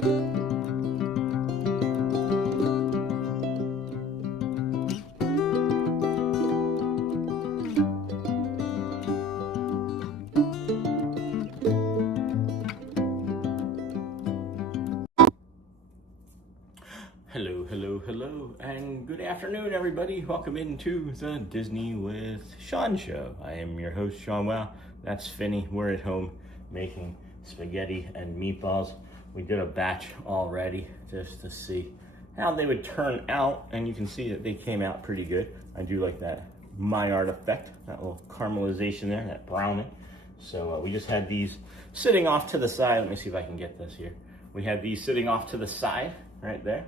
Hello, and good afternoon, everybody. Welcome into the Disney with Sean show. I am your host, Sean. Wow, that's Finny. We're at home making spaghetti and meatballs. We did a batch already just to see how they would turn out, and you can see that they came out pretty good. I do like that Maillard effect, that little caramelization there, that browning. So we just had these sitting off to the side. Let me see if I can get this here. We had these sitting off to the side right there.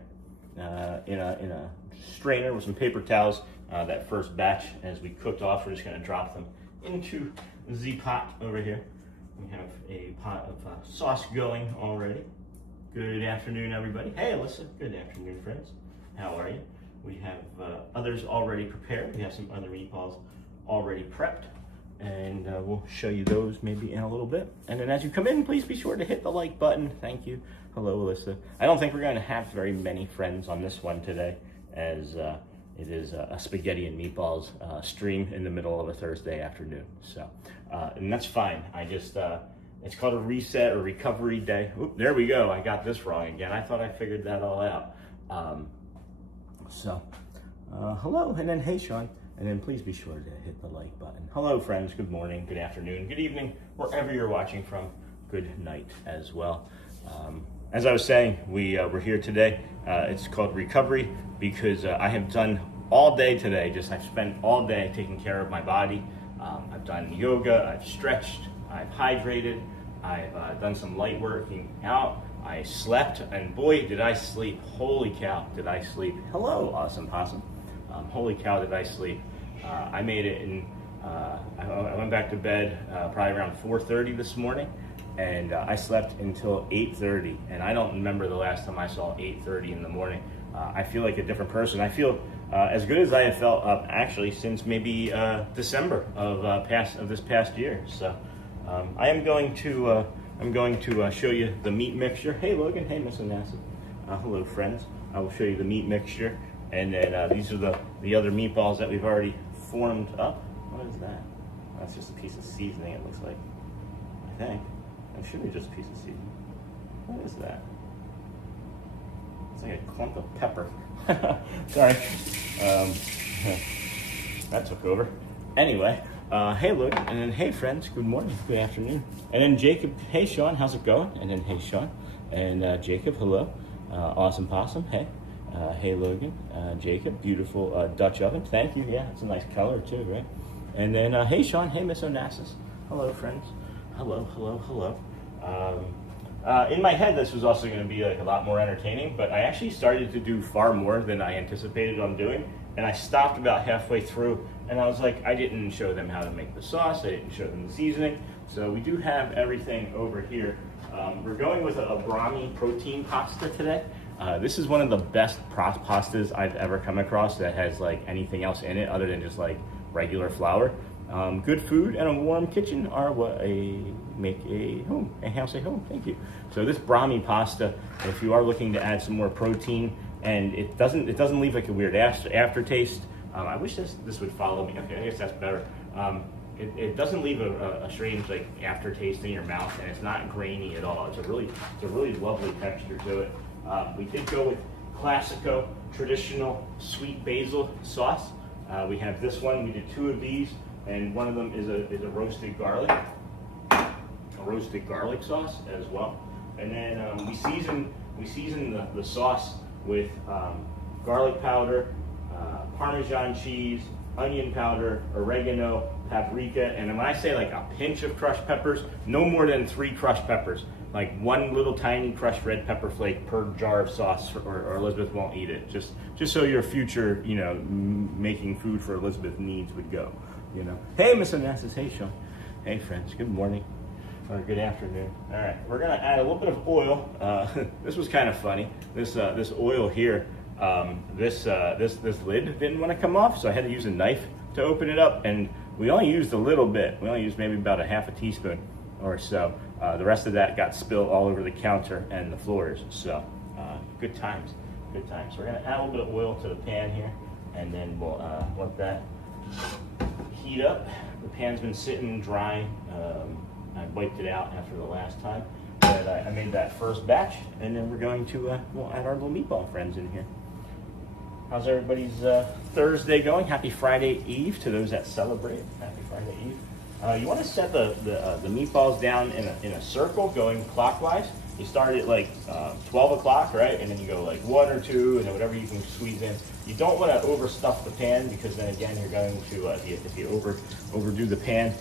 In a strainer with some paper towels. That first batch, as we cooked off, we're just going to drop them into the pot over here. We have a pot of sauce going already. Good afternoon, everybody. Hey, Alyssa. Good afternoon, friends. How are you? We have others already prepared. We have some other meatballs already prepped, and we'll show you those maybe in a little bit. And then as you come in, please be sure to hit the like button. Thank you. Hello, Alyssa. I don't think we're going to have very many friends on this one today, as it is a spaghetti and meatballs stream in the middle of a Thursday afternoon. So, and that's fine. I just, it's called a reset or recovery day. Oop, there we go. I got this wrong again. I thought I figured that all out. Hello, and then hey, Sean. And then please be sure to hit the like button. Hello, friends. Good morning, good afternoon, good evening, wherever you're watching from. Good night as well. As I was saying, we're here today. It's called recovery because I have done all day today. I've spent all day taking care of my body. I've done yoga, I've stretched, I've hydrated, I've done some light working out. I slept, and boy, did I sleep. Holy cow, did I sleep. Hello, Awesome Possum. Holy cow, did I sleep. I made it in, I went back to bed probably around 4:30 this morning. And I slept until 8:30, and I don't remember the last time I saw 8:30 in the morning. I feel like a different person. I feel as good as I have felt actually since maybe December of this past year. So I'm going to show you the meat mixture. Hey Logan, hey Miss Onassis. Hello friends. I will show you the meat mixture, and then these are the other meatballs that we've already formed up. What is that? That's just a piece of seasoning. It looks like. I think. It should be just a piece of seasoning. What is that? It's like a clump of pepper. Sorry. That took over. Anyway, hey Luke, and then hey friends, good morning, good afternoon. And then Jacob, hey Sean, how's it going? And then hey Sean. And Jacob, hello. Awesome Possum, hey. Hey Logan, Jacob, beautiful Dutch oven. Thank you, yeah, it's a nice color too, right? And then hey Sean, hey Miss Onassis. Hello friends. Hello. In my head, this was also going to be like a lot more entertaining, but I actually started to do far more than I anticipated on doing, and I stopped about halfway through, and I was like, I didn't show them how to make the sauce, I didn't show them the seasoning, so we do have everything over here. We're going with a brahmi protein pasta today. This is one of the best pastas I've ever come across that has like anything else in it other than just like regular flour. Good food and a warm kitchen are what make a house a home. Thank you. So this brahmi pasta, if you are looking to add some more protein, and it doesn't leave like a weird aftertaste. I wish this would follow me. Okay, I guess that's better. It doesn't leave a strange like aftertaste in your mouth, and it's not grainy at all. It's a really lovely texture to it. We did go with Classico traditional sweet basil sauce. We have this one. We did 2 of these. And one of them is a roasted garlic sauce as well. And then we season the sauce with garlic powder, Parmesan cheese, onion powder, oregano, paprika, and when I say like a pinch of crushed peppers, no more than 3 crushed peppers. Like 1 little tiny crushed red pepper flake per jar of sauce, or Elizabeth won't eat it. Just so your future, making food for Elizabeth needs would go. Hey, Miss Onassis. Hey, Sean. Hey, friends. Good morning or good afternoon. All right, we're gonna add a little bit of oil. This was kind of funny. This oil here. This lid didn't want to come off, so I had to use a knife to open it up, and we only used a little bit. We only used maybe about a half a teaspoon or so. The rest of that got spilled all over the counter and the floors. So good times, good times. We're gonna add a little bit of oil to the pan here, and then we'll let that heat up. The pan's been sitting dry. I wiped it out after the last time, but I made that first batch, and then we're going to we'll add our little meatball friends in here. How's everybody's Thursday going? Happy Friday Eve to those that celebrate. Happy Friday Eve. You want to set the meatballs down in a circle going clockwise. You start at like 12 o'clock, right? And then you go like 1 or 2, and then whatever you can squeeze in. You don't want to overstuff the pan, because then again you're going to, if you overdo the pan,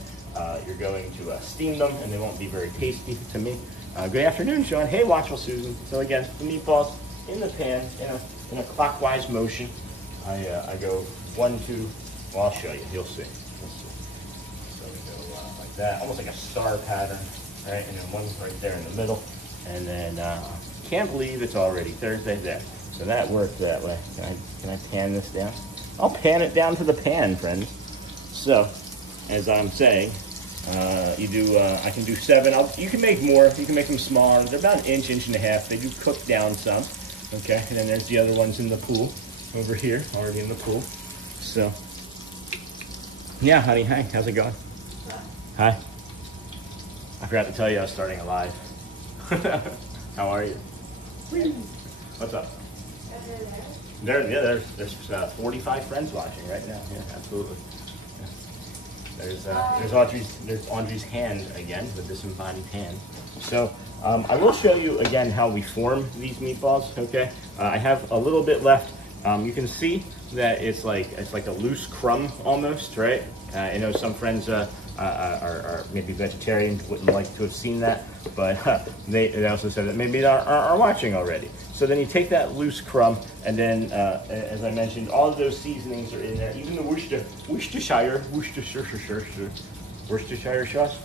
you're going to steam them, and they won't be very tasty to me. Good afternoon, Sean. Hey, Watchful Susan. So again, the meatballs in the pan in a clockwise motion. I go 1, 2. Well, I'll show you. You'll see. So we go like that, almost like a star pattern, right? And then one right there in the middle. And then can't believe it's already Thursday there. So that worked that way. Can I pan this down? I'll pan it down to the pan, friends. So, as I'm saying, I can do 7. You can make more. You can make them smaller. They're about an inch and a half. They do cook down some. Okay, and then there's the other ones in the pool over here, already in the pool. So, yeah, honey, hi, how's it going? Hi. I forgot to tell you I was starting a live. How are you? What's up? There's 45 friends watching right now. Yeah, absolutely. Yeah. There's Audrey's hand again, the disembodied hand. So I will show you again how we form these meatballs. Okay, I have a little bit left. You can see that it's like a loose crumb almost, right? I know some friends are maybe vegetarian, wouldn't like to have seen that, but they also said that maybe are watching already. So then you take that loose crumb, and then, as I mentioned, all of those seasonings are in there, even the Worcestershire sauce,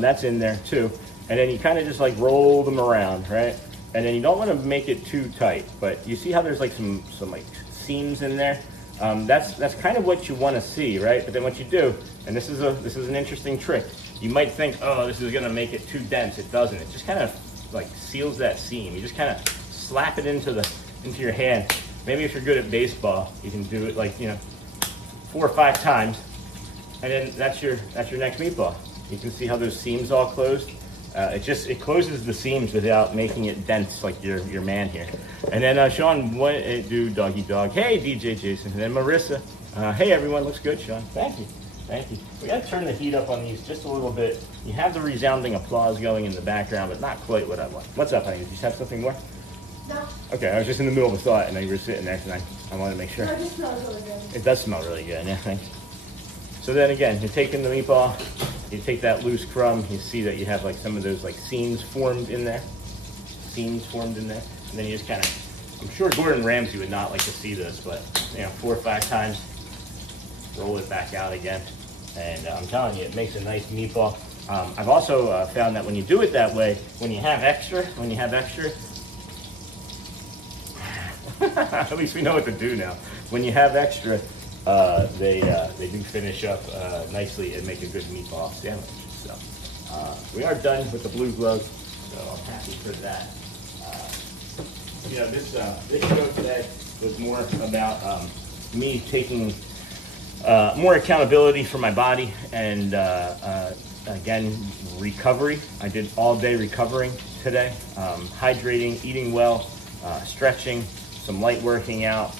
that's in there too. And then you kind of just like roll them around, right? And then you don't want to make it too tight, but you see how there's like some like seams in there? That's kind of what you want to see, right? But then what you do, and this is an interesting trick. You might think, oh, this is gonna make it too dense. It doesn't. It just kind of like seals that seam. You just kind of slap it into your hand. Maybe if you're good at baseball, you can do it like 4 or 5 times, and then that's your next meatball. You can see how those seams all closed. It closes the seams without making it dense like your man here. And then Sean, what do doggy dog? Hey DJ Jason, and then Marissa. Hey everyone, looks good, Sean. Thank you. We gotta turn the heat up on these just a little bit. You have the resounding applause going in the background, but not quite what I want. What's up, honey? Did you have something more? No. Okay, I was just in the middle of a thought, and then you were sitting next, and I wanted to make sure. No, it just smells really good. It does smell really good, yeah, thanks. So then again, you're taking the meatball, you take that loose crumb, you see that you have like some of those like seams formed in there. And then you just kind of, I'm sure Gordon Ramsay would not like to see this, but 4 or 5 times, roll it back out again. And I'm telling you, it makes a nice meatball. I've also found that when you do it that way, when you have extra, at least we know what to do now. When you have extra, they do finish up nicely and make a good meatball sandwich. So we are done with the blue gloves, so I'm happy for that. This show today was more about me taking more accountability for my body and again, recovery. I did all day recovering today, hydrating, eating well, stretching, some light working out.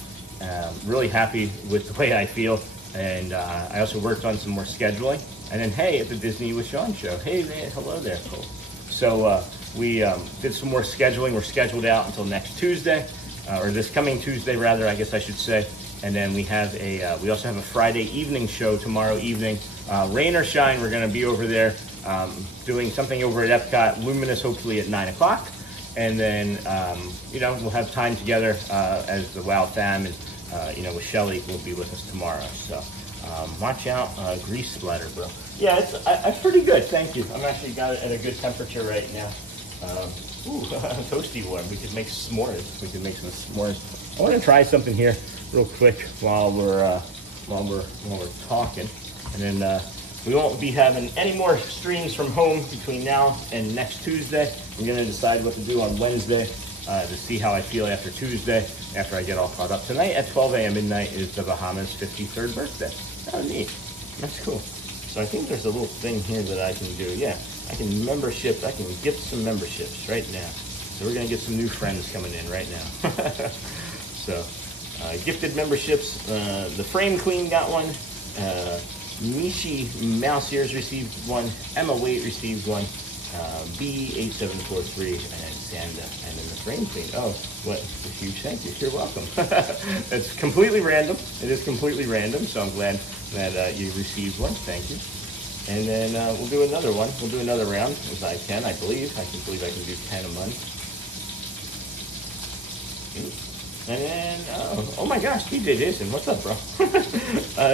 Really happy with the way I feel, and I also worked on some more scheduling. And then, hey, at the Disney with Sean show, hey man, hello there, Cole. So we did some more scheduling. We're scheduled out until next Tuesday, or this coming Tuesday, rather, I guess I should say. And then we also have a Friday evening show tomorrow evening. Rain or shine, we're going to be over there doing something over at EPCOT, Luminous, hopefully at 9 o'clock. And then, we'll have time together as the WOW fam, and, with Shelly will be with us tomorrow. So watch out, grease splatter, bro. Yeah, it's pretty good, thank you. I'm actually got it at a good temperature right now. Toasty warm. We could make s'mores. I want to try something here real quick while we're talking. And then we won't be having any more streams from home between now and next Tuesday. I'm gonna decide what to do on Wednesday to see how I feel after Tuesday, after I get all caught up. Tonight at 12 a.m. midnight is the Bahamas' 53rd birthday. Oh, neat. That's cool. So I think there's a little thing here that I can do. Yeah, I can gift some memberships right now. So we're gonna get some new friends coming in right now. So gifted memberships. The Frame Queen got one. Nishi Mouse Ears received one. Emma Waite received one. B8743 and Sanda. And then the Frame Queen. Oh, what a huge thank you. You're welcome. It's completely random. It is completely random, so I'm glad that you received one. Thank you. And then we'll do another one. We'll do another round if I can, I believe. I can believe I can do 10 a month. And then, oh my gosh, DJ Jason, what's up, bro?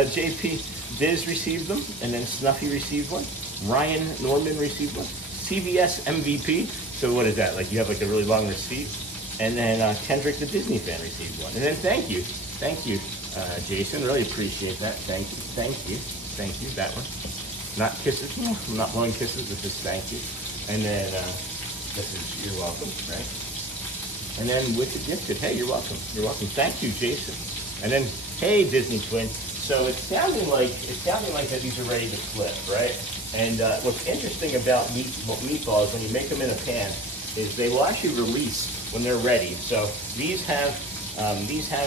JP Diz received them, and then Snuffy received one. Ryan Norman received one. CVS MVP, so what is that? Like you have like a really long receipt. And then Kendrick the Disney fan received one. And then thank you, Jason, really appreciate that. Thank you, that one. Not kisses, no, I'm not blowing kisses, this is thank you. And then this is you're welcome, right? And then with the gifted, hey, you're welcome. Thank you, Jason. And then, hey, Disney Twin. So it's sounding like that these are ready to flip, right? And what's interesting about meatballs when you make them in a pan is they will actually release when they're ready. So these have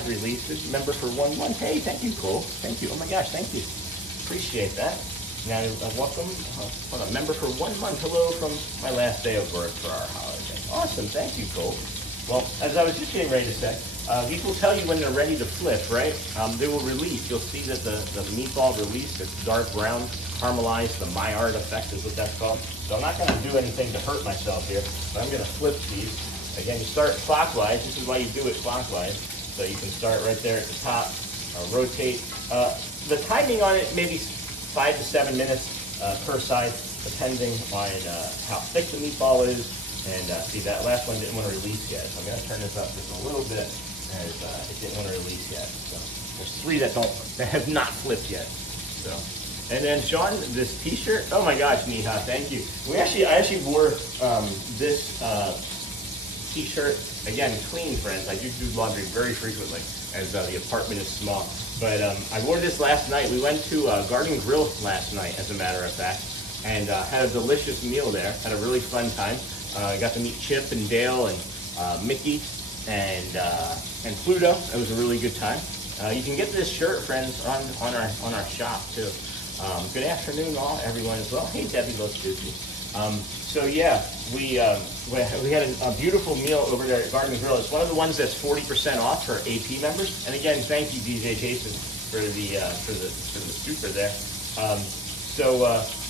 released. Remember for 1 month. Hey, thank you, Cole. Thank you. Oh my gosh, thank you. Appreciate that. Now, welcome. Hold on, member for 1 month. Hello from my last day of work for our holiday. Awesome. Thank you, Cole. Well, as I was just getting ready to say, these will tell you when they're ready to flip, right? They will release. You'll see that the meatball released. It's dark brown, caramelized. The Maillard effect is what that's called. So I'm not going to do anything to hurt myself here, but I'm going to flip these. Again, you start clockwise. This is why you do it clockwise. So you can start right there at the top, rotate. The timing on it, maybe 5 to 7 minutes per side, depending on how thick the meatball is. And see, that last one didn't want to release yet. So I'm going to turn this up just a little bit as it didn't want to release yet. So there's 3 that have not flipped yet. So, and then Sean, this T-shirt. Oh my gosh, Neha, thank you. I actually wore this T-shirt again. Clean, friends. I do laundry very frequently as the apartment is small. But I wore this last night. We went to Garden Grill last night, as a matter of fact, and had a delicious meal there. Had a really fun time. Got to meet Chip and Dale and Mickey and Pluto. It was a really good time. You can get this shirt, friends, on our shop too. Good afternoon, everyone as well. Hey, Debbie loves Disney. So yeah, we had a beautiful meal over there at Garden Grill. It's one of the ones that's 40% off for AP members. And again, thank you, DJ Jason, for the super there.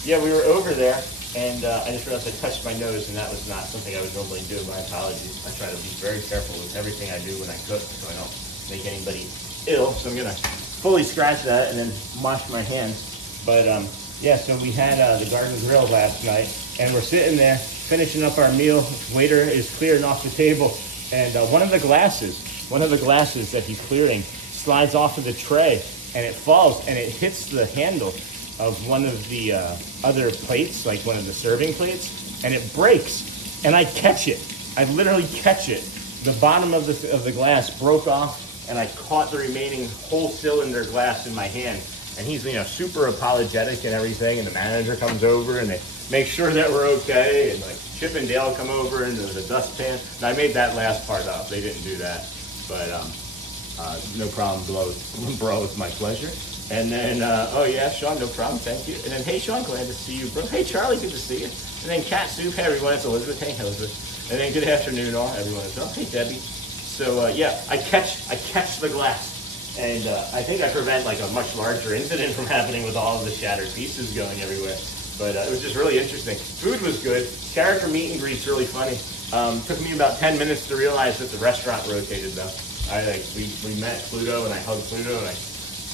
Yeah, we were over there. And I just realized I touched my nose, and that was not something I would normally do. My apologies. I try to be very careful with everything I do when I cook so I don't make anybody ill. So I'm going to fully scratch that and then wash my hands. But yeah, so we had the Garden Grill last night, and we're sitting there finishing up our meal. Waiter is clearing off the table, and one of the glasses that he's clearing slides off of the tray, and it falls, and it hits the handle of one of the other plates, like one of the serving plates, and it breaks, and I catch it. I literally catch it. The bottom of the glass broke off, and I caught the remaining whole cylinder glass in my hand. And he's, super apologetic and everything, and the manager comes over, and they make sure that we're okay, and like Chip and Dale come over into the dustpan. And I made that last part up. They didn't do that, but no problem, bro. It's my pleasure. And then, oh yeah, Sean, no problem, thank you. And then, hey Sean, glad to see you, bro. Hey Charlie, good to see you. And then Cat Soup, hey everyone, it's Elizabeth. Hey Elizabeth. And then good afternoon, everyone as well. Hey Debbie. So yeah, I catch the glass, and I think I prevent like a much larger incident from happening with all of the shattered pieces going everywhere. But it was just really interesting. Food was good. Character meet and greet's really funny. Took me about 10 minutes to realize that the restaurant rotated though. We met Pluto, and I hugged Pluto, and I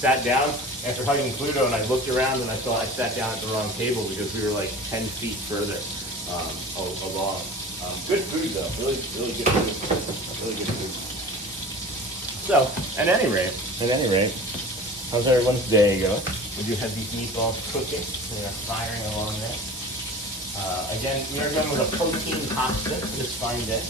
sat down after hugging Pluto, and I looked around, and I thought I sat down at the wrong table because we were like 10 feet further along. Good food though, really good food, really good food. So, at any rate, how's everyone's day going? We do have these meatballs cooking. They are firing along there. Again, we are going with a protein pasta this fine day.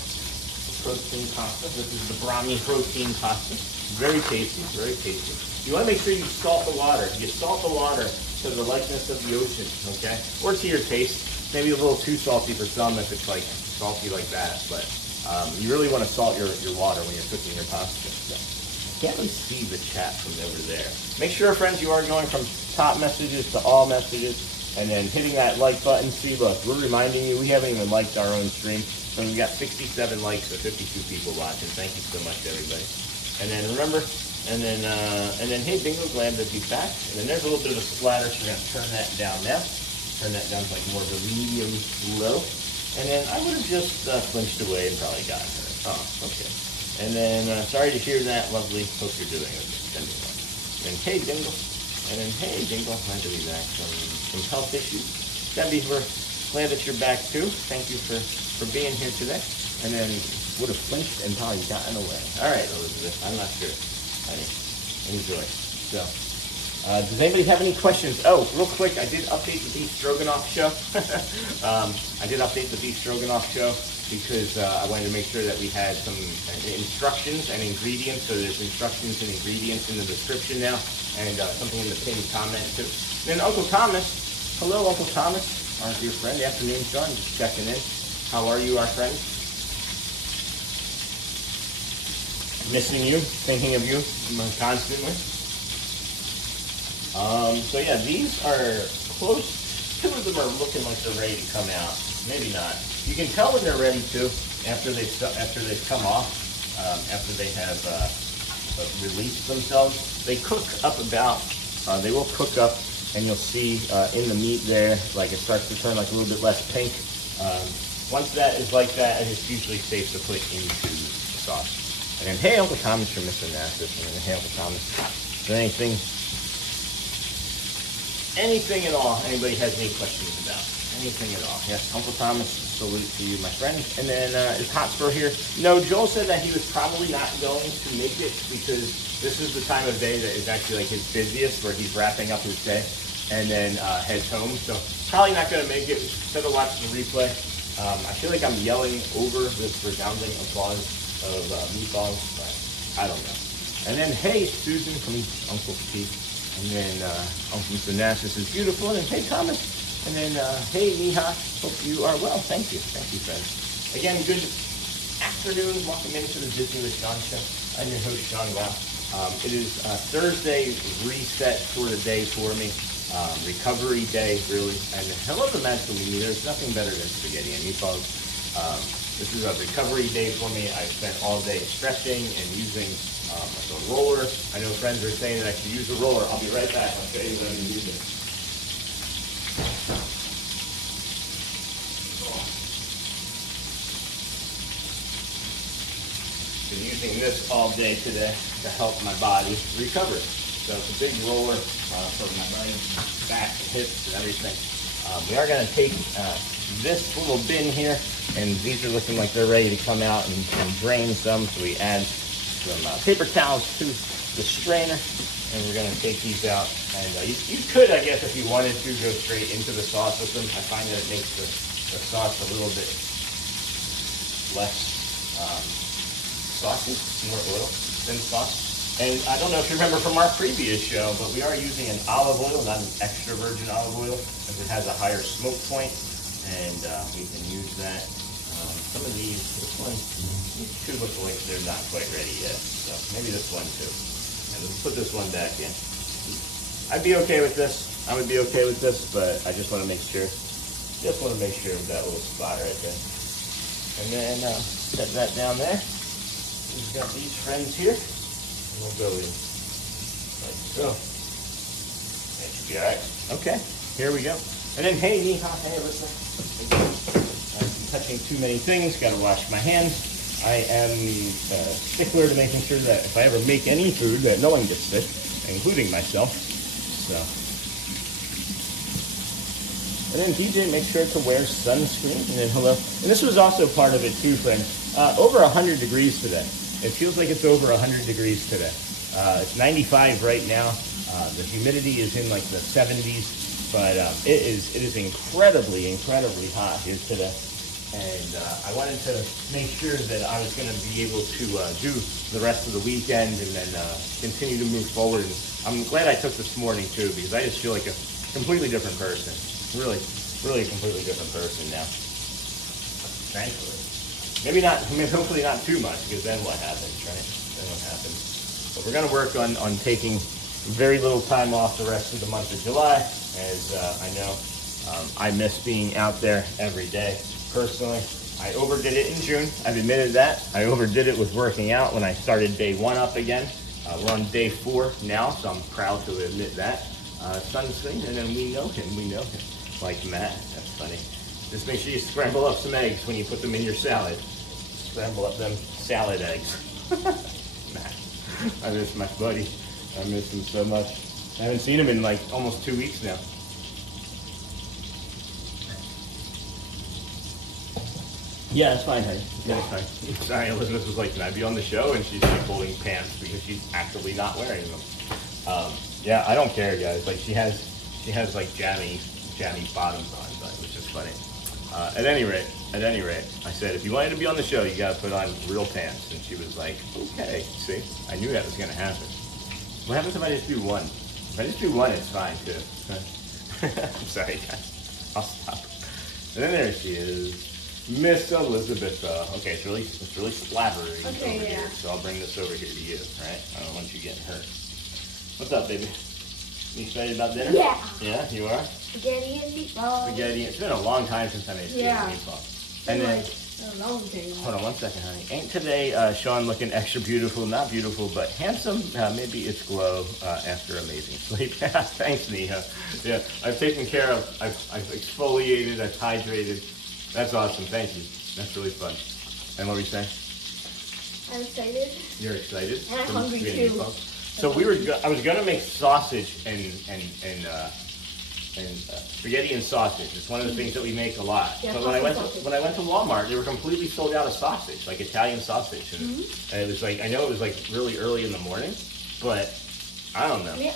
Protein pasta. This is the brahmi protein pasta. Very tasty, very tasty. You want to make sure you salt the water. You salt the water to the likeness of the ocean, okay? Or to your taste. Maybe a little too salty for some if it's like salty like that, but you really want to salt your water when you're cooking your pasta. So, I can't really see the chat from over there. Make sure, friends, you are going from top messages to all messages, and then hitting that like button. See, look, we're reminding you, we haven't even liked our own stream. So we got 67 likes of 52 people watching. Thank you so much, everybody. And then remember, and then hey, Bingo, glad that he's back. And then there's a little bit of a splatter, so we're gonna turn that down now. Turn that down to like more of a medium low. And then I would have just flinched away and probably gotten her. Oh, okay. And then sorry to hear that, lovely. Hope you're doing okay. And hey, Bingo. And then hey, Bingo, glad to be back. Some health issues. Debbie, we're glad that you're back too. Thank you for being here today. And then would have flinched and probably gotten away. All right, Elizabeth, I'm not sure. Honey, enjoy. So, does anybody have any questions? Oh, real quick, I did update the beef stroganoff show. I did update the beef stroganoff show because I wanted to make sure that we had some instructions and ingredients. So there's instructions and ingredients in the description now, and something in the pinned comment too. And then Uncle Thomas, hello, Uncle Thomas, our dear friend. Afternoon, Sean, just checking in. How are you, our friend? Missing you, thinking of you constantly. So yeah, these are close. Two of them are looking like they're ready to come out. Maybe not. You can tell when they're ready to after they've come off, after they have released themselves. They cook up about. They will cook up, and you'll see in the meat there, like it starts to turn like a little bit less pink. Once that is like that, it's usually safe to put into the sauce. And then, hey, Uncle Thomas, you're missing that. And then, hey, Uncle Thomas, is there anything at all anybody has any questions about? Anything at all? Yes, Uncle Thomas, salute to you, my friend. And then, is Hotspur here? No, Joel said that he was probably not going to make it because this is the time of day that is actually like his busiest, where he's wrapping up his day and then heads home. So probably not going to make it. Instead of watching the replay, I feel like I'm yelling over this resounding applause of Meatballs, but I don't know. And then, hey, Susan from Uncle Pete. And then Uncle Mr. Nash, this is beautiful. And then, hey, Thomas. And then, hey, Neha, hope you are well. Thank you, friends. Again, good afternoon. Welcome into the Disney with Sean show. I'm your host, Sean Wow. It is Thursday reset for the day for me. Recovery day, really. And hello to Magical Mimi. There's nothing better than spaghetti and meatballs. This is a recovery day for me. I spent all day stretching and using the roller. I know friends are saying that I should use the roller. I'll be right back. I'll show you what I'm using. Been using this all day today to help my body recover. So it's a big roller for my legs, back, hips, and everything. We are going to take this little bin here, and these are looking like they're ready to come out and drain some. So we add some paper towels to the strainer, and we're going to take these out. And you could, I guess, if you wanted to, go straight into the sauce with them. I find that it makes the sauce a little bit less saucy, more oil than sauce. And I don't know if you remember from our previous show, but we are using an olive oil, not an extra virgin olive oil, as it has a higher smoke point, and we can use that. Some of these two look like they're not quite ready yet, so maybe this one too. And let's put this one back in. I'd be okay with this. I would be okay with this, but I just want to make sure. Just want to make sure of that little spot right there. And then set that down there. We've got these friends here. We'll go in like so. That should be all right. Okay, here we go. And then, hey, Neha, hey, listen. I'm touching too many things. Got to wash my hands. I am a stickler to making sure that if I ever make any food, that no one gets sick, including myself. So. And then DJ, make sure to wear sunscreen. And then hello. And this was also part of it too, friends. Over 100 degrees today. It feels like it's over 100 degrees today. It's 95 right now. The humidity is in like the 70s, but it is incredibly hot here today. And I wanted to make sure that I was going to be able to do the rest of the weekend and then continue to move forward. And I'm glad I took this morning too, because I just feel like a completely different person. Really a completely different person now. Thankfully. Maybe hopefully not too much, because then what happens, right? Then what happens? But we're going to work on taking very little time off the rest of the month of July, as I know I miss being out there every day. Personally, I overdid it in June. I've admitted that. I overdid it with working out when I started day 1 up again. We're on day 4 now, so I'm proud to admit that. Sunscreen, and then we know him. Like Matt, that's funny. Just make sure you scramble up some eggs when you put them in your salad. Scramble up them salad eggs. Matt, I miss my buddy. I miss him so much. I haven't seen him in like almost 2 weeks now. Yeah, that's fine, honey. Yeah, that's fine. Sorry, Elizabeth was like, can I be on the show? And she's like holding pants because she's actively not wearing them. Yeah, I don't care, guys. Like she has like jammy bottoms on, but which is funny. At any rate, I said, if you wanted to be on the show, you gotta put on real pants. And she was like, okay, see, I knew that was gonna happen. What happens if I just do one? If I just do one, it's fine too. I'm sorry, guys. I'll stop. And then there she is. Miss Elizabeth. Okay, it's really splattery over here, so I'll bring this over here to you, right? I don't want you getting hurt. What's up, baby? You excited about dinner? Yeah. Yeah, you are? Spaghetti and meatballs. Spaghetti. It's been a long time since I made spaghetti and meatballs. And then, hold on one second, honey. Ain't today Sean looking extra beautiful? Not beautiful, but handsome. Maybe it's glow after amazing sleep. Thanks, Neha. Yeah, I've taken care of. I've exfoliated. I've hydrated. That's awesome. Thank you. That's really fun. And what were you saying? I'm excited. You're excited? And I'm hungry too. Meatballs? So I was gonna make sausage and spaghetti and sausage. It's one of the things that we make a lot. Yeah, but when I went to Walmart, they were completely sold out of sausage, like Italian sausage, and it was like, I know it was like really early in the morning, but I don't know. Maybe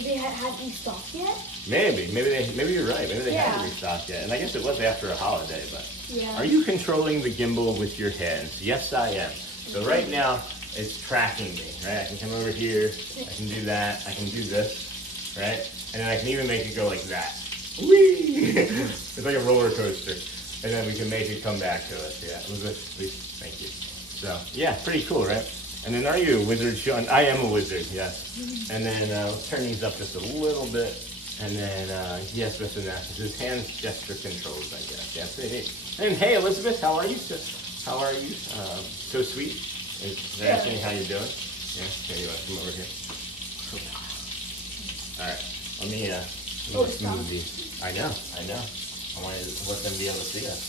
they hadn't restocked yet. Maybe you're right. Maybe they hadn't restocked yet, and I guess it was after a holiday. But yeah. Are you controlling the gimbal with your hands? Yes, I am. So right now, it's tracking me, right? I can come over here, I can do that, I can do this, right? And then I can even make it go like that. Whee! It's like a roller coaster. And then we can make it come back to us, yeah. Please, thank you. So, yeah, pretty cool, right? And then are you a wizard, Sean? I am a wizard, yes. And then let's turn these up just a little bit. And then, yes, Mr. Nash, his hands gesture controls, I guess. Yes. And hey, Elizabeth, how are you? How are you? So sweet. They're asking how you're doing. Yeah, here you are. Come over here. All right. Let me move these. I know. I wanted to let them be able to see us.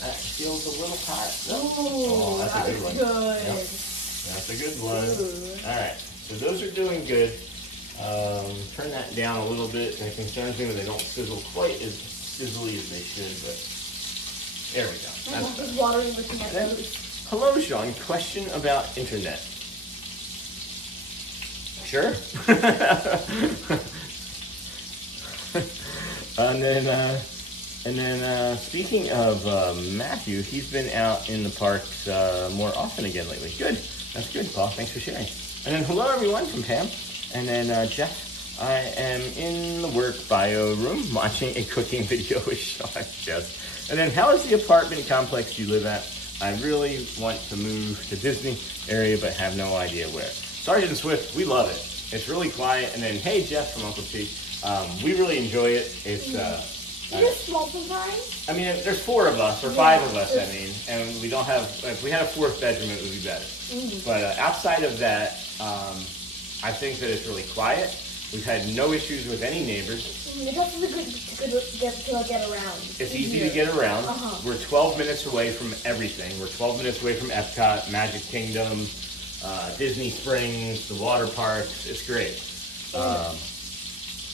That feels a little hot. Oh, that's a good one. Good. Yep. That's a good one. All right. So those are doing good. Turn that down a little bit. It concerns me when they don't sizzle quite as sizzly as they should, but there we go. That's better. Hello, Sean. Question about internet. Sure. And then speaking of Matthew, he's been out in the parks more often again lately. Good. That's good, Paul. Thanks for sharing. And then hello, everyone, from Pam. And then Jeff, I am in the work bio room watching a cooking video with Sean. Jeff. And then how is the apartment complex you live at? I really want to move to Disney area, but have no idea where. Sergeant Swift, we love it. It's really quiet. And then, hey, Jeff from Uncle T. We really enjoy it. It's Is it small sometimes? I mean, there's 4 of us, or 5 of us, I mean, and we don't have, if we had a 4th bedroom, it would be better. But outside of that, I think that it's really quiet. We've had no issues with any neighbors. It's also good to get around. It's easy to get around. We're 12 minutes away from everything. We're 12 minutes away from EPCOT, Magic Kingdom, Disney Springs, the water parks. It's great.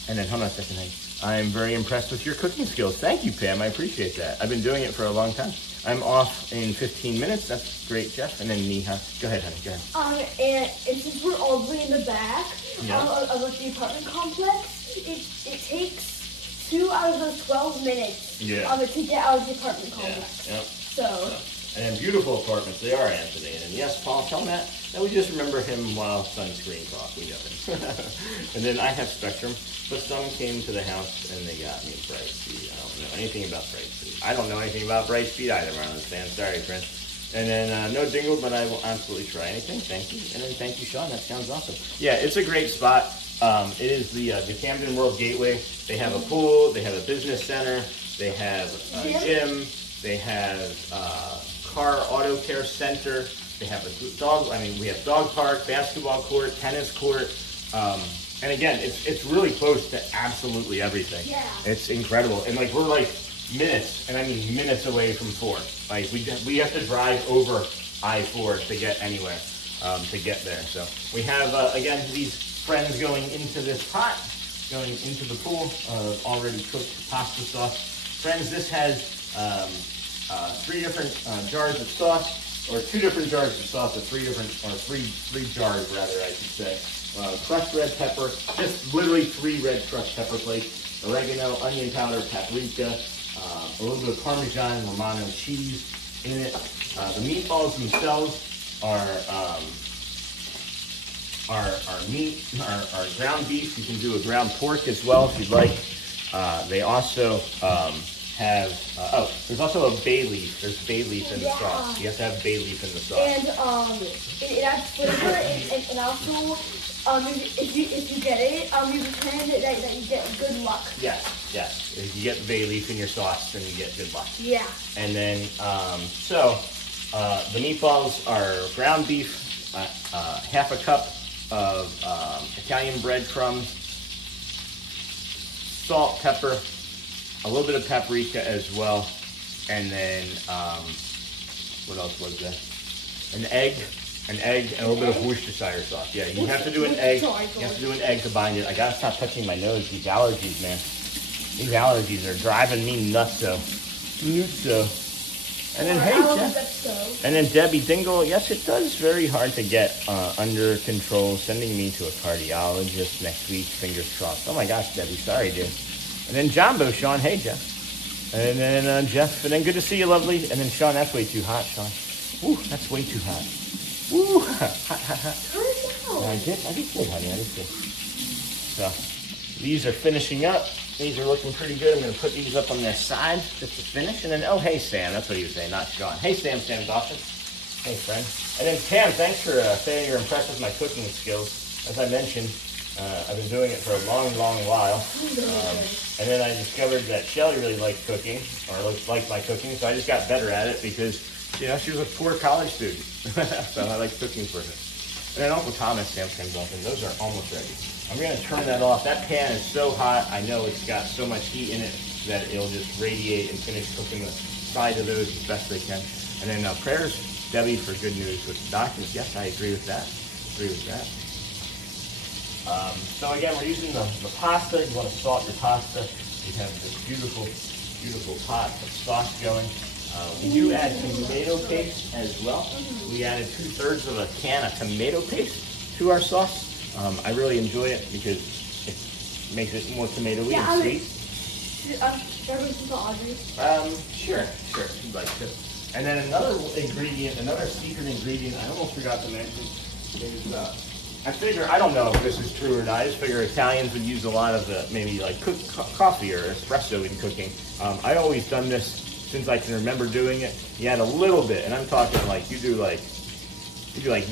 And then, hold on a second, I'm very impressed with your cooking skills. Thank you, Pam. I appreciate that. I've been doing it for a long time. I'm off in 15 minutes. That's great, Jeff. And then Neha. Go ahead, honey. Go ahead. And since we're all the way in the back Yeah. of the apartment complex, it takes 2 out of those 12 minutes Yeah. to get out of the apartment complex. Yeah. So. And beautiful apartments they are, Anthony. And yes, Paul, tell Matt that we just remember him while sunscreen talk. We know him. And then I have Spectrum, but some came to the house and they got me Brightspeed. I don't know anything about Brightspeed. I don't know anything about Brightspeed either, Marlon fan. Sorry, friend. And then no jingle, but I will absolutely try anything. Thank you. And then thank you, Sean. That sounds awesome. Yeah, it's a great spot. It is the Camden World Gateway. They have a pool. They have a business center. They have a gym. They have car auto care center. They have a dog. I mean, we have dog park, basketball court, tennis court. And again, it's really close to absolutely everything. Yeah. It's incredible. And like we're like minutes, and I mean minutes away from 4. Like we have to drive over I-4 to get anywhere, to get there. So we have again these friends going into this pot, going into the pool, already cooked pasta sauce. Friends, this has 3 different jars of sauce, or 2 different jars of sauce, or 3 jars rather, I should say. Crushed red pepper, just literally 3 red crushed pepper flakes, oregano, onion powder, paprika, a little bit of Parmesan Romano cheese in it. The meatballs themselves are meat, are ground beef. You can do a ground pork as well if you'd like. They also have, there's also a bay leaf. There's bay leaf in the sauce. You have to have bay leaf in the sauce. And it adds flavor, and also, if you get it, you pretend that you get good luck. Yes. If you get bay leaf in your sauce, then you get good luck. Yeah. And then, the meatballs are ground beef, half a cup of Italian breadcrumbs, salt, pepper, a little bit of paprika as well, and then what else was there? An egg, and a little bit of Worcestershire sauce. Yeah, you have to do an egg. You have to do an egg to bind it. I gotta stop touching my nose. These allergies, man. These allergies are driving me nutso. And then hey, Jeff. And then Debbie Dingle. Yes, it does very hard to get under control. Sending me to a cardiologist next week. Fingers crossed. Oh my gosh, Debbie. Sorry, dude. And then Jumbo, Sean. Hey, Jeff. And then Jeff. And then good to see you, lovely. And then Sean, that's way too hot, Sean. Ooh, that's way too hot. Ooh, hot. I did, honey. I did good. So, these are finishing up. These are looking pretty good. I'm going to put these up on their side just to finish. And then, oh, hey, Sam. That's what he was saying, not Sean. Hey, Sam Dawson. Hey, friend. And then, Pam, thanks for saying you're impressed with my cooking skills. As I mentioned, I've been doing it for a long, long while. And then I discovered that Shelly really liked cooking, or liked my cooking, so I just got better at it because, you know, she was a poor college student. So I like cooking for her. And then Uncle Thomas, Sam Dawson, those are almost ready. I'm going to turn that off. That pan is so hot. I know it's got so much heat in it that it'll just radiate and finish cooking the side of those as best they can. And then prayers, Debbie, for good news with the doctors. Yes, I agree with that. So again, we're using the pasta. You want to salt your pasta. We have this beautiful, beautiful pot of sauce going. We do add tomato paste as well. We added 2/3 of a can of tomato paste to our sauce. I really enjoy it because it makes it more tomatoey and sweet. Sure, if you'd like to. And then another ingredient, another secret ingredient I almost forgot to mention is, I figure, I don't know if this is true or not, I just figure Italians would use a lot of maybe like coffee or espresso in cooking. I've always done this since I can remember doing it. You add a little bit, and I'm talking like you do like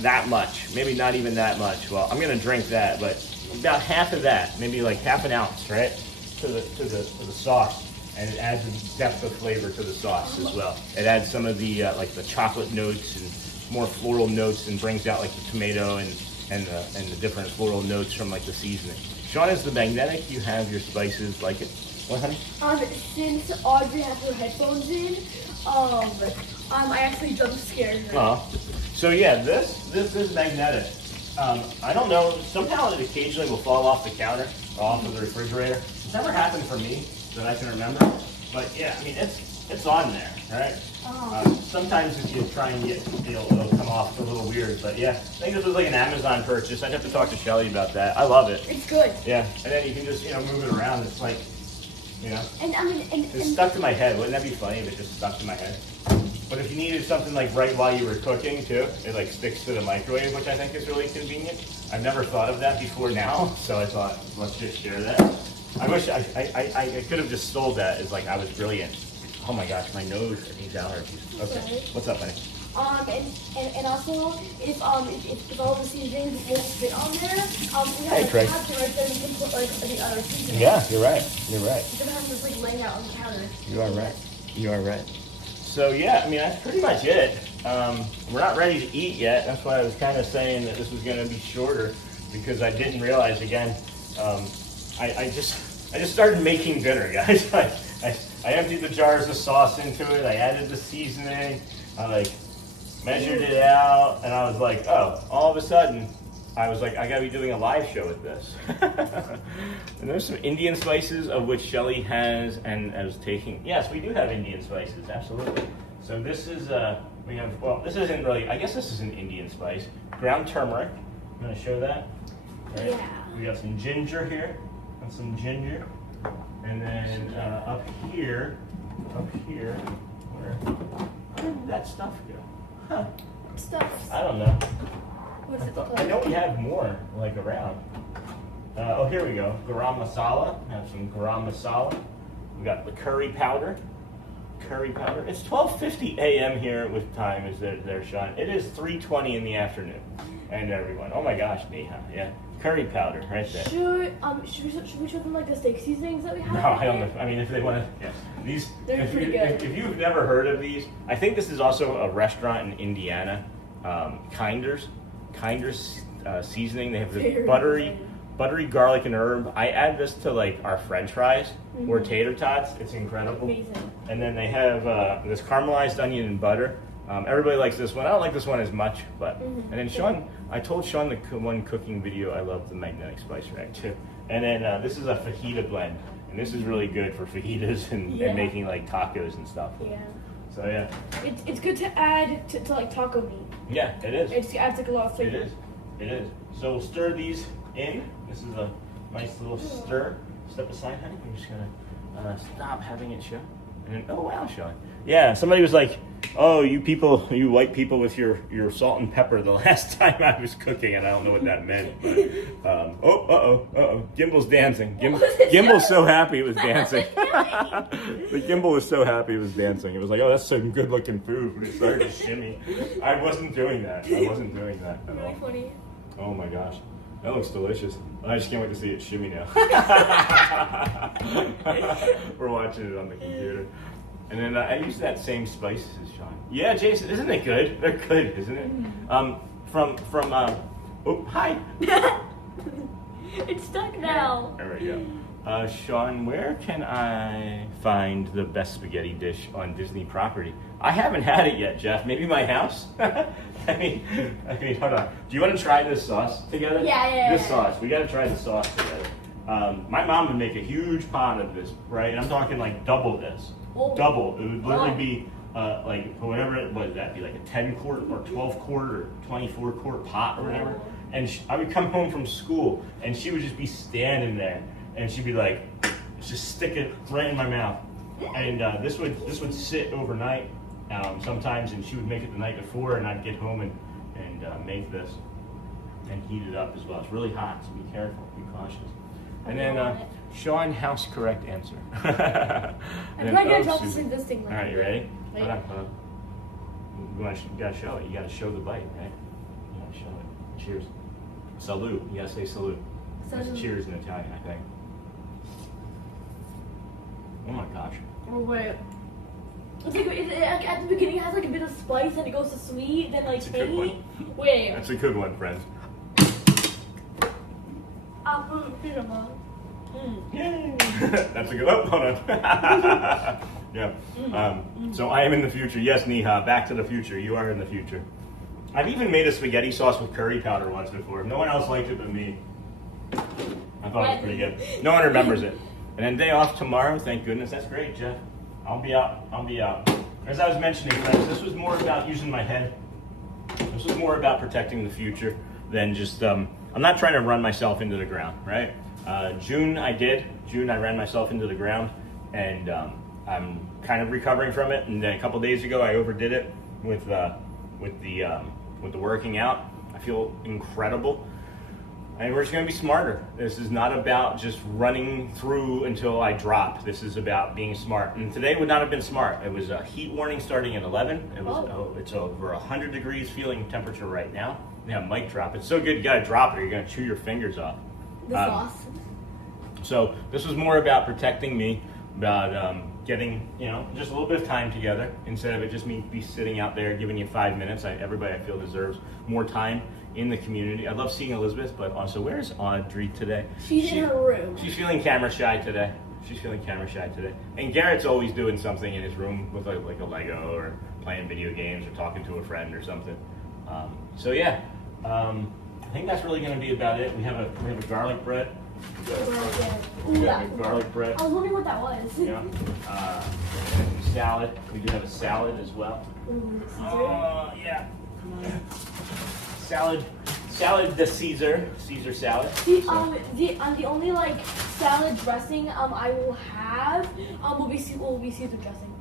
that much, maybe not even that much. Well, I'm gonna drink that, but about half of that, maybe like half an ounce, right, to the sauce, and it adds a depth of flavor to the sauce as well. It adds some of the like the chocolate notes and more floral notes, and brings out like the tomato and the different floral notes from like the seasoning. Sean is the magnetic. You have your spices like it. What, honey? Since Audrey has her headphones in, I actually jump scared her. Oh. So yeah, this is magnetic. I don't know, somehow it occasionally will fall off the counter or off of the refrigerator. It's never happened for me that I can remember. But yeah, I mean, it's on there, right? Sometimes if you try and it'll come off a little weird, but yeah, I think this was like an Amazon purchase. I'd have to talk to Shelly about that. I love it. It's good. Yeah, and then you can just, move it around. It's like, And I mean, it's stuck to my head. Wouldn't that be funny if it just stuck to my head? But if you needed something like right while you were cooking too, it like sticks to the microwave, which I think is really convenient. I've never thought of that before now, so I thought, let's just share that. I wish I could have just sold that as like I was brilliant. Oh my gosh, my nose needs allergies. Okay, what's up, honey? And also, if all the seasonings won't fit on there, we have Hey, Craig. a counter right there. We can put like the other seasonings. Yeah, you're right. You're right. Instead of having this like laying out on the counter. You are right. You are right. So yeah, I mean that's pretty much it. We're not ready to eat yet. That's why I was kind of saying that this was going to be shorter because I didn't realize again. I just started making dinner, guys. I emptied the jars of sauce into it. I added the seasoning. I like measured it out, and I was like, oh, all of a sudden, I was like, I gotta be doing a live show with this. And there's some Indian spices of which Shelly has, and I was taking. Yes, we do have Indian spices, absolutely. So this is we have. Well, this isn't really. I guess this is an Indian spice. Ground turmeric. I'm gonna show that. Right? Yeah. We got some ginger here, and some ginger. And then up here, where did that stuff go? Huh? Stuff. I don't know. What's it I know we have more like around. Oh, here we go. Garam masala. We have some garam masala. We got the curry powder. It's 12:50 a.m. here with time. Is there, Sean? It is 3:20 in the afternoon. And everyone. Oh my gosh, Neha. Yeah. Curry powder right there. Should we show them like the steak seasonings that we have? No, I don't know. I mean, if they want to, yes. These, They're pretty good. If you've never heard of these, I think this is also a restaurant in Indiana, Kinder's seasoning. They have this buttery garlic and herb. I add this to like our French fries or tater tots. It's incredible. Amazing. And then they have this caramelized onion and butter. Everybody likes this one. I don't like this one as much, but and then Sean, I told Sean the one cooking video I love the magnetic spice rack too. And then this is a fajita blend, and this is really good for fajitas and making like tacos and stuff. Yeah. So yeah. It's good to add to like taco meat. Yeah, it is. It adds like a lot of flavor. It is. So we'll stir these in. This is a nice little stir. Step aside, honey. I'm just gonna stop having it show. And then, oh wow, Sean. Yeah, somebody was like, oh, you white people with your salt and pepper the last time I was cooking, and I don't know what that meant. But, Gimbal's dancing. Gimbal's so happy it was dancing. The Gimbal was so happy it was dancing. It was like, oh, that's some good looking food. But it started to shimmy. I wasn't doing that. at all. Really funny. Oh my gosh. That looks delicious. I just can't wait to see it shimmy now. We're watching it on the computer. And then I use that same spices as Sean. Yeah, Jason, isn't it good? They're good, isn't it? Hi. It's stuck now. There we go. Sean, where can I find the best spaghetti dish on Disney property? I haven't had it yet, Jeff. Maybe my house? I mean, hold on. Do you want to try this sauce together? Yeah. This sauce. We got to try the sauce together. My mom would make a huge pot of this, right? And I'm talking like double this. Oh. Double. It would literally be like whatever it was. That'd be like a 10 quart or 12 quart or 24 quart pot or whatever. And I would come home from school, and she would just be standing there, and she'd be like, just stick it right in my mouth. And this would sit overnight sometimes, and she would make it the night before, and I'd get home and make this and heat it up as well. It's really hot, so be careful, be cautious. And then Sean, house correct answer. I'm probably gonna drop this thing. All right, you ready? Hold on. You gotta show it. You gotta show the bite, right? You gotta show it. Cheers. Salute. You gotta say salute. That's cheers in Italian, I think. Oh my gosh. Oh wait. It's like, at the beginning it has like a bit of spice and it goes to sweet, then like tangy. Wait. That's a good one, friends. Yay! That's a good. Oh, hold on. Yeah. So I am in the future. Yes, Neha. Back to the future. You are in the future. I've even made a spaghetti sauce with curry powder once before. No one else liked it but me. I thought it was pretty good. No one remembers it. And then day off tomorrow, thank goodness. That's great, Jeff. I'll be out. As I was mentioning, friends, this was more about using my head. This was more about protecting the future than just, I'm not trying to run myself into the ground, right? June I ran myself into the ground, and I'm kind of recovering from it. And then a couple days ago, I overdid it with the working out. I feel incredible. And we're just gonna be smarter. This is not about just running through until I drop. This is about being smart. And today would not have been smart. It was a heat warning starting at 11. It's over 100 degrees feeling temperature right now. Yeah, mic drop. It's so good you gotta drop it or you're gonna chew your fingers off. That's awesome. So this was more about protecting me, about getting, just a little bit of time together instead of it just me be sitting out there giving you 5 minutes. Everybody I feel deserves more time in the community. I love seeing Elizabeth, but also where's Audrey today? She's in her room. She's feeling camera shy today. And Garrett's always doing something in his room with like a Lego or playing video games or talking to a friend or something. I think that's really going to be about it. We have a garlic bread. We got a garlic bread. I was wondering what that was. Yeah. Salad. We do have a salad as well. Yeah. Salad de Caesar salad. The only like salad dressing I will have will be Caesar dressing.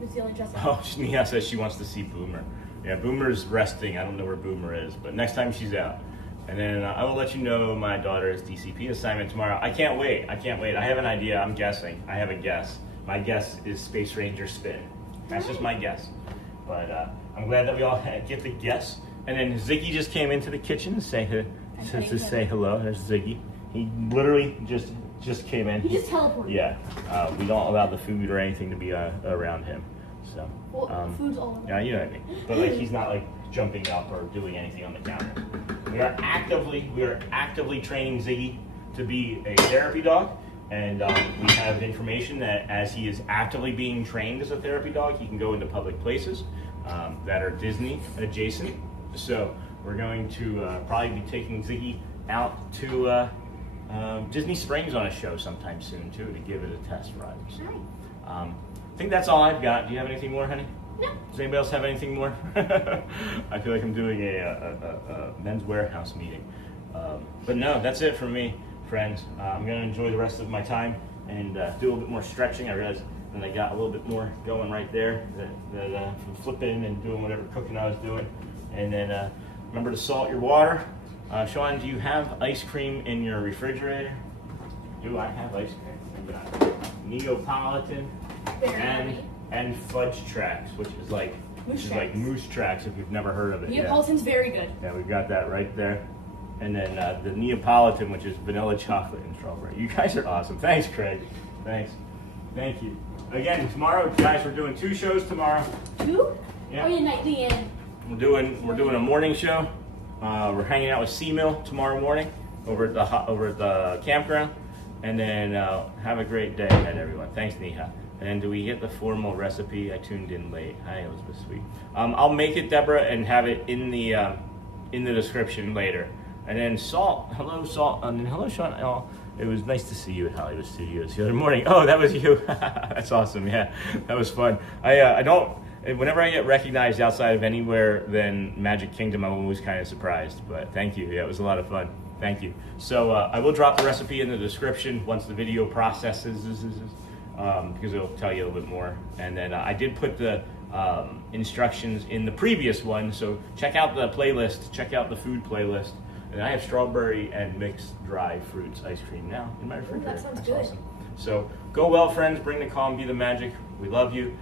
It's the only dressing. Oh, Nia says she wants to see Boomer. Yeah, Boomer's resting. I don't know where Boomer is, but next time she's out. And then I will let you know my daughter's DCP assignment tomorrow. I can't wait. I have an idea. I'm guessing. I have a guess. My guess is Space Ranger spin. That's just my guess. But I'm glad that we all get the guess. And then Ziggy just came into the kitchen to say hello. There's Ziggy. He literally just came in. He just teleported. Yeah. We don't allow the food or anything to be around him. So. Food's all over. Yeah, you know what I mean. But like he's not like jumping up or doing anything on the counter. We are actively training Ziggy to be a therapy dog, and we have information that as he is actively being trained as a therapy dog, he can go into public places that are Disney adjacent. So we're going to probably be taking Ziggy out to Disney Springs on a show sometime soon too to give it a test ride. So, I think that's all I've got. Do you have anything more, honey? No. Does anybody else have anything more? I feel like I'm doing a Men's Warehouse meeting. But no, that's it for me, friends. I'm going to enjoy the rest of my time and do a little bit more stretching. I realized that I got a little bit more going right there from flipping and doing whatever cooking I was doing. And then remember to salt your water. Sean, do you have ice cream in your refrigerator? Do I have ice cream? I got Neapolitan and fudge tracks, which is like moose tracks if you've never heard of it. Neapolitan's very good. Yeah, we've got that right there. And then the Neapolitan, which is vanilla chocolate and strawberry. You guys are awesome. Thanks, Craig. Thanks. Thank you. Again, tomorrow, guys, we're doing 2 shows tomorrow. 2? Yeah. Oh, your nightly in. We're doing a morning show. We're hanging out with C-Mill tomorrow morning over at the campground. And then have a great day ahead, everyone. Thanks, Neha. And then do we get the formal recipe? I tuned in late. Hi, Elizabeth Sweet. I'll make it, Deborah, and have it in the description later. And then Salt, hello Salt, and then hello Sean. Oh, it was nice to see you at Hollywood Studios the other morning. Oh, that was you. That's awesome. Yeah, that was fun. Whenever I get recognized outside of anywhere than Magic Kingdom, I'm always kind of surprised. But thank you. Yeah, it was a lot of fun. Thank you. So I will drop the recipe in the description once the video processes. Because it'll tell you a little bit more. And then I did put the instructions in the previous one, so check out the playlist, check out the food playlist. And I have strawberry and mixed dry fruits ice cream now in my refrigerator. That sounds That's good. Awesome. So go well, friends. Bring the calm, be the magic. We love you.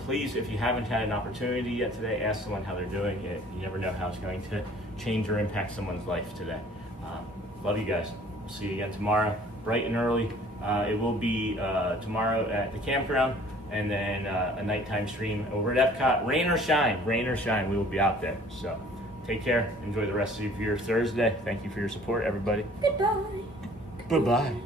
Please, if you haven't had an opportunity yet today, ask someone how they're doing. You never know how it's going to change or impact someone's life today. Love you guys. We'll see you again tomorrow, bright and early. It will be tomorrow at the campground, and then a nighttime stream over at EPCOT. Rain or shine, we will be out there. So take care. Enjoy the rest of your Thursday. Thank you for your support, everybody. Goodbye. Bye-bye.